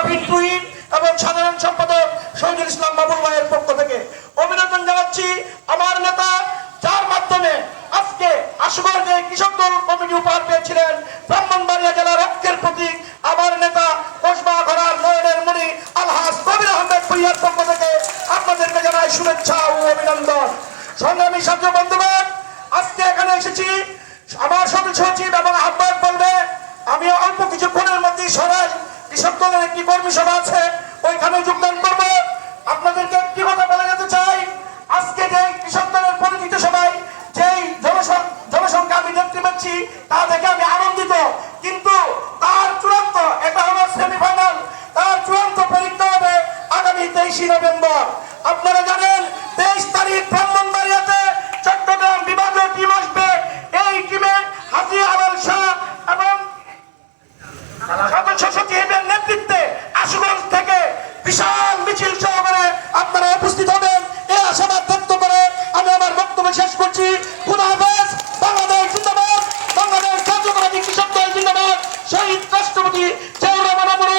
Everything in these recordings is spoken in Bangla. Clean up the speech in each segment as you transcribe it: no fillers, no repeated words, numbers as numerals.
দাবির তুহিন এবং সাধারণ সম্পাদক শহীদুল ইসলাম বাবুল ভাইয়ের পক্ষ থেকে অভিনন্দন জানাচ্ছি। আমার নেতা যার মাধ্যমে আজকে আশুগঞ্জে কৃষক দল কমিটি উপহার পেয়েছিলেন, ব্রাহ্মণবাড়িয়া জেলার রক্ষের প্রতীক আমার নেতা কসবা ঘোড়ার নয়নের মণি আলহাজ কবির আহমেদ ভুইয়ার পক্ষ থেকে আপনাদেরকে জানাই শুভেচ্ছা ও অভিনন্দন। সংগ্রামী ছাত্র বন্ধুগণ, আজকে এখানে এসেছি আমার সদস্য সচিব এবং আহ্বায়ক বলবে আমি অল্প কিছুক্ষণের মধ্যেই সরাই কৃষক দলের একটি কর্মী সভা আছে, ওইখানে যোগদান করবো। আপনাদেরকে একটি কথা বলে যেতে চাই, আজকে যে কৃষক দলের পরিচিত সভায় যেই জনসংখ্যা আমি দেখতে পাচ্ছি তা দেখে আমি আনন্দিত, কিন্তু তার চূড়ান্ত এটা হলো সেমিফাইনাল, তার চূড়ান্ত পরীক্ষা হবে আগামী 23 নভেম্বর। আপনারা জানেন 23 তারিখ ব্রাহ্মণবাড়িয়াতে চট্টগ্রাম বিভাগীয় টিম আসবে। এই টিমে হাজী আলম শাহ এবং সদস্য সচিবের নেতৃত্বে আশুগঞ্জ থেকে বিশাল মিছিল সহকারে আপনারা উপস্থিত হবেন, এই আশাবাদ ব্যক্ত করে আমি আমার বক্তব্য শেষ করছি। খুদা হাফেজ। বাংলাদেশ জিন্দাবাদ, বাংলাদেশ জাতীয়তাবাদী কৃষক দল জিন্দাবাদ, শহীদ রাষ্ট্রপতি জিয়াউর রহমান অমর,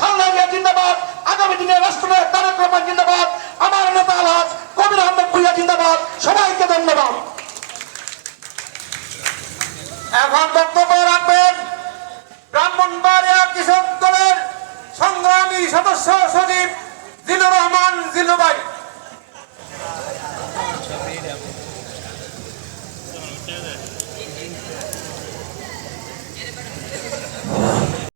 খালেদা জিয়া জিন্দাবাদ, আগামী দিনে রাষ্ট্রনায়ক তারেক রহমান জিন্দাবাদ, আমার নেতা আলহাজ কবির আহমেদ ভুইয়া জিন্দাবাদ। সবাইকে ধন্যবাদ। এখন বক্তব্য রাখবেন ব্রাহ্মণবাড়িয়া কৃষক দলের সংগ্রামী সদস্য সচিব